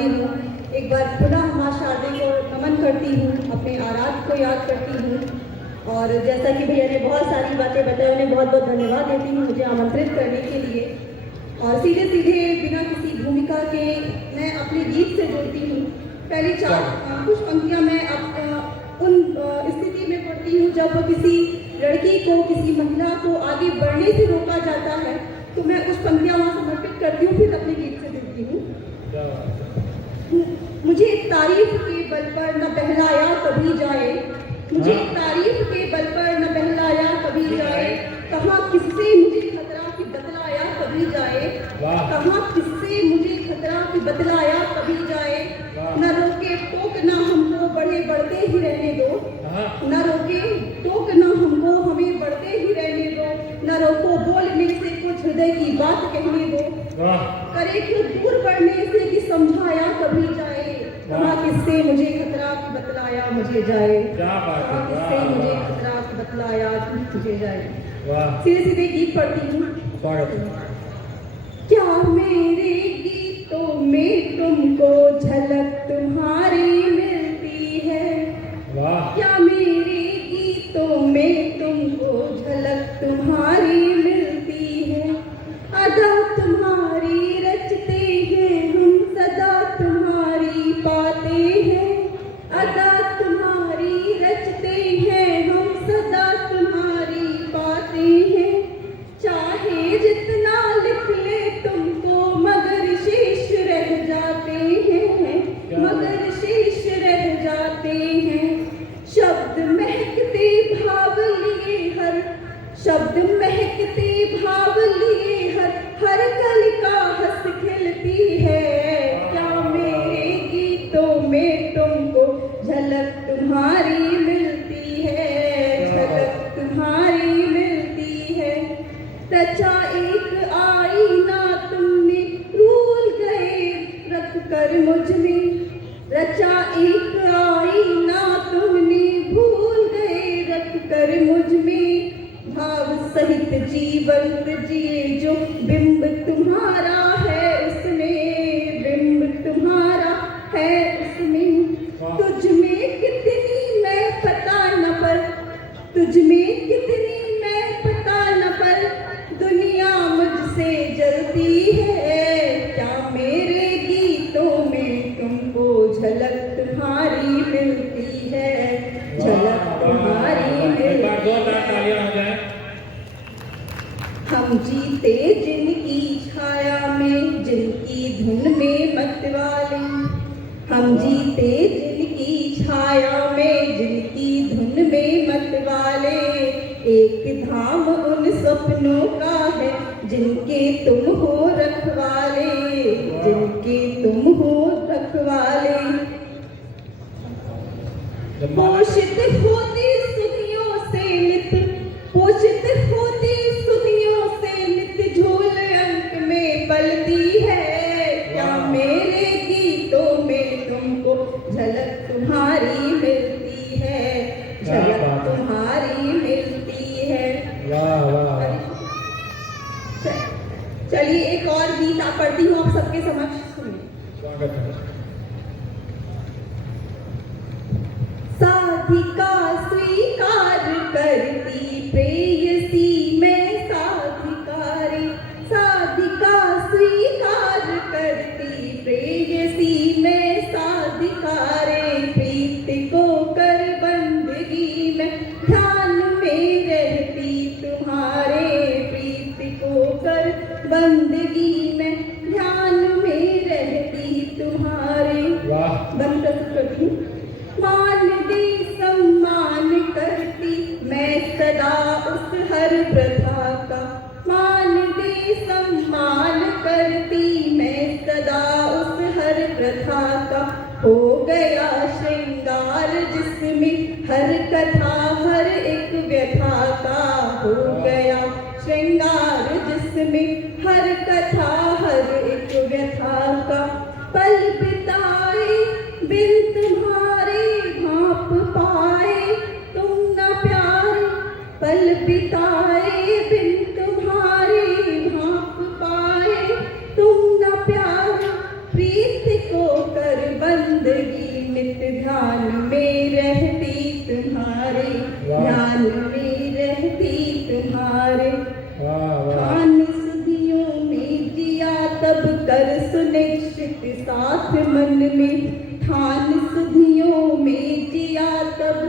वाली हूँ। एक बार पुनः माँ शारदे को नमन करती हूँ, अपने आराध्य को याद करती हूँ। और जैसा कि भैया ने बहुत सारी बातें बताई, उन्हें बहुत बहुत धन्यवाद देती हूँ मुझे आमंत्रित करने के लिए। और सीधे सीधे बिना किसी भूमिका के मैं अपने गीत से जुड़ती हूँ। पहली कुछ पंक्तियाँ मैं उन स्थिति में पढ़ती हूँ जब किसी लड़की को, किसी महिला को आगे बढ़ने से रोका जाता है, तो मैं उस पंक्तियाँ वहाँ समर्पित करती हूँ, फिर अपने गीत से जुड़ती हूँ। मुझे तारीफ के बल पर न बहलाया कभी जाए, मुझे तारीफ के बल पर न बहलाया कभी जाए, कहाँ किससे मुझे खतरा कि बतलाया कभी जाए, कहाँ किससे मुझे खतरा कि बतलाया कभी जाए, न रोके टोक ना हमको बढ़े बढ़ते ही रहने दो, न रोके टोक ना हमको हमें बढ़ते ही रहने दो, न रोको बोलने से कुछ हृदय की बात कहने दो, करे क्यों दूर बढ़ने से कि समझाया कभी जाए, कहाँ किससे मुझे खतरा कि बतलाया मुझे जाए, कहाँ किससे मुझे खतरा कि बतलाया मुझे जाए। सीधे सीधे गीत पढ़ती हूँ। क्या मेरे गीतों में तुमको झलक तुम्हारी मिलती है, क्या मेरे गीतों में तुमको झलक तुम्हारी मिलती है, अदा तुम्हारी रचते हैं हम सदा तुम्हारी पाते हैं, अदा तुम्हारी रचते हैं हम सदा तुम्हारी पाते हैं, चाहे जितना लिख ले तुमको मगर शेष रह जाते हैं, मगर शेष रह जाते हैं, शब्द महकते भाव लिए हर, शब्द महकते भाव लिए हर कलिका हंस खिलती है, क्या मेरे गीतों में तुमको झलक तुम्हारी मिलती है, झलक तुम्हारी मिलती है, रचा एक आईना तुमने भूल गए रख कर मुझ में, रचा एक आईना तुमने भूल गए रख कर मुझ में, भाव सहित जीवंत जिए जो बिंब तुम्हारा है उसमें, बिंब तुम्हारा है उसमें, तुझ में कितनी मैं पता न पर, तुझ में कितनी मैं पता न पर, दुनिया मुझसे जलती है, क्या मेरे गीतों में तुमको झलक तुम्हारी मिलती है, झलक तुम्हारी मिलती है। हम जीते जिनकी छाया में, जिनकी धुन में मतवाले, हम जीते जिनकी छाया में, जिनकी धुन में मतवाले, एक धाम उन सपनों का है जिनके तुम हो रखवाले, जिनके तुम हो रखवाले, पोषित होती सुनियों से नित, पोषित होती सुनियों से नित, झूल अंक में पलती है, क्या मेरे गीतों में तुमको झलक तुम्हारी मिलती है, झलक तुम्हारी मिलती है। चलिए एक और गीत आप पढ़ती हूँ आप सबके समक्ष सुनिए। साधिका स्वीकार करती प्रेयसी मैं साधिकारे, साधिका स्वीकार करती प्रेयसी मैं साधिकारे, प्रीत को कर बंदगी में ध्यान में रहती तुम्हारे, प्रीत को कर बंदगी में ध्यान में रहती तुम्हारे। बंद करती हूँ। मान दे सम्मान करती मैं सदा उस हर प्रथा का, मान दे सम्मान करती मैं सदा उस हर प्रथा का, हो गया श्रृंगार जिसमें हर कथा हर एक व्यथा का, हो गया श्रृंगार जिसमें हर कथा हर एक व्यथा का, पल बिताए बिन तुम्हारे भाप पाए तुम न प्यारे, पल बिताए बिन तुम्हारे भाप पाए तुम न प्यारे, प्रीत को वाह ध्यान में रहती तुम्हारे वाह वाह ध्यान सुधियों में जिया तब कर सुनिश्चित साथ मन में ध्यान सुधियों में जिया तब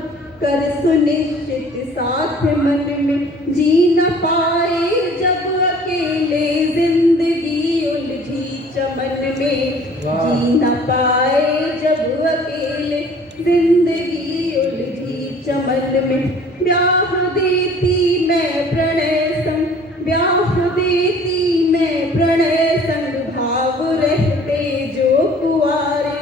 कर सुनिश्चित साथ मन में जी न पाए जब अकेले जिंदगी उलझी चमन में वाह। जी न पाए जब अकेले जिंदगी उलझी चमन में ब्याह देती मैं प्रणय संग ब्याह देती मैं प्रणय संग भाव रहते जो कुआरे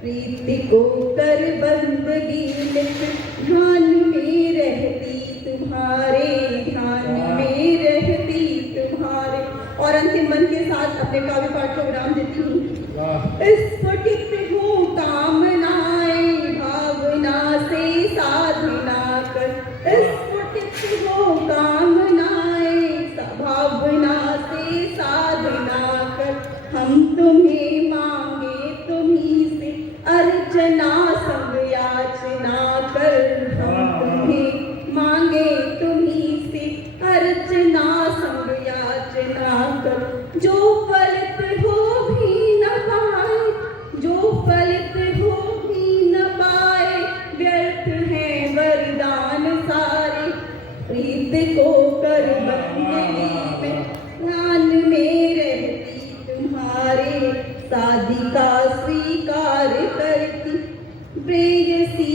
प्रीति को कर बंदगी लिख ध्यान में रहती तुम्हारे ध्यान में रहती तुम्हारे। और अंतिम मन के साथ अपने काव्य पाठ को विराम देती हूँ। वाह स्फुटित हो कामनाएं भावना से साधना कर स्फुटित हो कामनाएं भावना से साधना कर हम तुम्हें मांगे तुम्ही से अर्चना संग याचना कर हम तुम्हें मांगे तुम्ही से अर्चना संग याचना कर जो फलित हो भी न पाए जो फलित हो भी न पाए व्यर्थ है वरदान सारे प्रीत को कर बंदगी में ध्यान में रहती तुम्हारे साधिका स्वीकार करती प्रेयसी